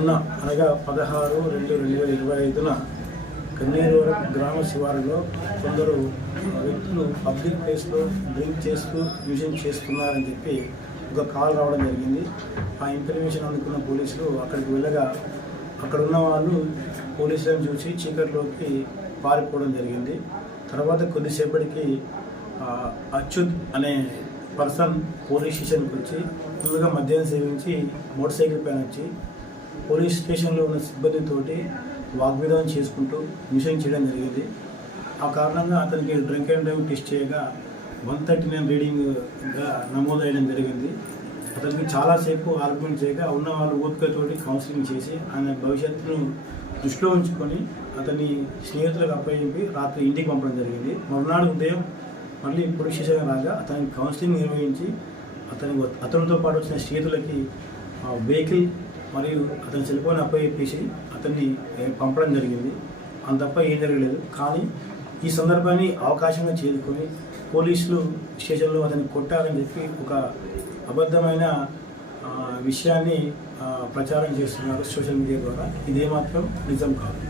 పదహారు రెండు రెండు వేల ఇరవై ఐదున కన్నీరువరం గ్రామ శివారులో కొందరు వ్యక్తులు పబ్లిక్ ప్లేస్లో డ్రింక్ చేస్తూ మ్యూజియం చేస్తున్నారని చెప్పి ఒక కాల్ రావడం జరిగింది. ఆ ఇన్ఫర్మేషన్ అందుకున్న పోలీసులు అక్కడికి వెళ్ళగా అక్కడ ఉన్న వాళ్ళు పోలీసులను చూసి చీకట్లోకి పారిపోవడం జరిగింది. తర్వాత కొద్దిసేపటికి అచ్యుత్ అనే పర్సన్ పోలీస్ స్టేషన్కి వచ్చి ముందుగా మద్యం సేవించి మోటార్ సైకిల్ పైన వచ్చి పోలీస్ స్టేషన్లో ఉన్న సిబ్బందితోటి వాగ్విధానం చేసుకుంటూ మిషన్ చేయడం జరిగింది. ఆ కారణంగా అతనికి డ్రింక్ అండ్ డ్రైవ్ టెస్ట్ చేయగా వన్ థర్టీ నైన్ రీడింగ్గా నమోదయ్యడం జరిగింది. అతనికి చాలాసేపు ఆర్గ్యుమెంట్ చేయగా ఉన్న వాళ్ళు ఓపికతోటి కౌన్సిలింగ్ చేసి ఆయన భవిష్యత్తును దృష్టిలో ఉంచుకొని అతని స్నేహితులకు అప్పగింపి రాత్రి ఇంటికి పంపడం జరిగింది. మరునాడు ఉదయం మళ్ళీ పోలీస్ స్టేషన్ రాగా అతనికి కౌన్సిలింగ్ నిర్వహించి అతని అతనితో పాటు వచ్చిన స్నేహితులకి వెహికల్ మరియు అతని సెల్ ఫోన్ చెప్పేసి అతన్ని పంపడం జరిగింది. అంతప్ప ఏం జరగలేదు. కానీ ఈ సందర్భాన్ని అవకాశంగా చేరుకొని పోలీసులు స్టేషన్లో అతన్ని కొట్టాలని చెప్పి ఒక అబద్ధమైన విషయాన్ని ప్రచారం చేస్తున్నారు సోషల్ మీడియా ద్వారా. ఇదే మాత్రం నిజం కాదు.